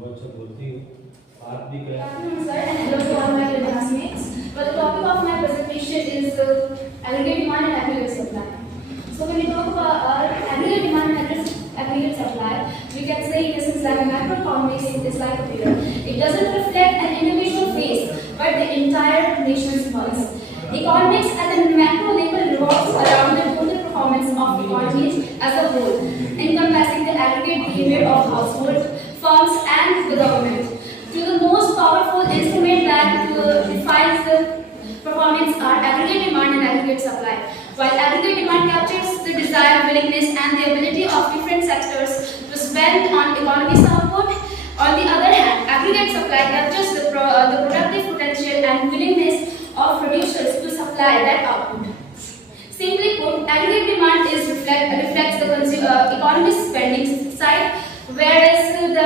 अच्छा बोलती हूँ आप भी Good afternoon, sir, and hello to all my classmates. Well, the topic of my presentation is aggregate demand and aggregate supply. So, when we talk about aggregate demand and aggregate supply, we can say this is like a macroeconomics is like a pillar. It doesn't reflect an individual phase, but the entire nation's pulse. Economics at the macro level revolves around the total performance of economies as a whole, encompassing the aggregate behavior of households, firms, and the government. To the most powerful instrument that defines the performance are aggregate demand and aggregate supply. While aggregate demand captures the desire, willingness, and the ability of different sectors to spend on economy's output, on the other hand, aggregate supply captures the productive potential and willingness of producers to supply that output. Simply put, aggregate demand reflects the economy's spending side, whereas the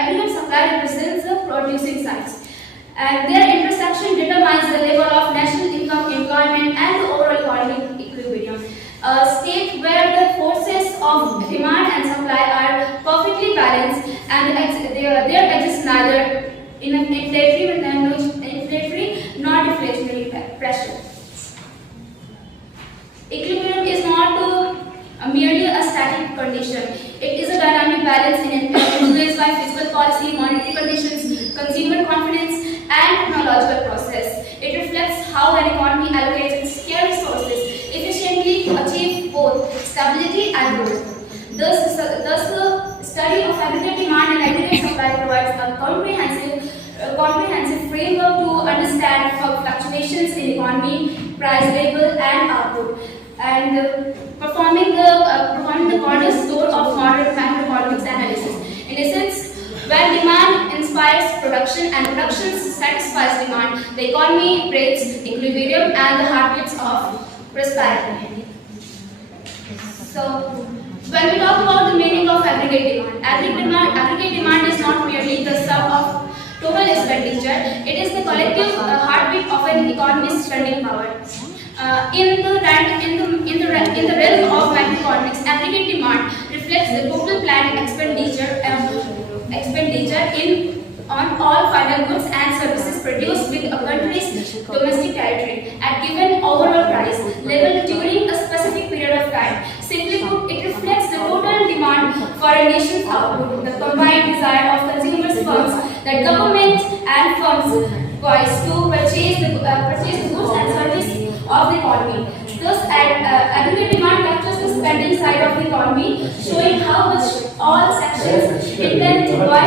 aggregate supply represents the producing sides. And their intersection determines the level of national income, employment, and the overall economic equilibrium. A state where the forces of demand and supply are perfectly balanced and there exists neither inflationary nor deflationary pressure. Equilibrium is not merely a static condition. It is a dynamic balance influenced by fiscal policy, monetary conditions, consumer confidence, and technological process. It reflects how an economy allocates its scarce resources efficiently to achieve both stability and growth. Thus, the study of aggregate demand and aggregate supply provides a comprehensive framework to understand fluctuations in economy, price level, and output, and performing the cornerstone of modern macroeconomics analysis. In essence, when demand inspires production and production satisfies demand, the economy breaks equilibrium and the heartbeats of prosperity. So, when we talk about the meaning of aggregate aggregate demand is not merely the sum of total expenditure, it is the collective heartbeat of an economy's spending power. In the realm of macroeconomics, aggregate demand reflects the total planned expenditure on all final goods and services produced with a country's domestic territory at given overall price level during a specific period of time. Simply put, it reflects the total demand for a nation's output, the combined desire of consumers, firms, that government and firms voice to purchase the goods and services of the economy. Thus, aggregate demand captures the spending side of the economy, showing how much all sections intend to buy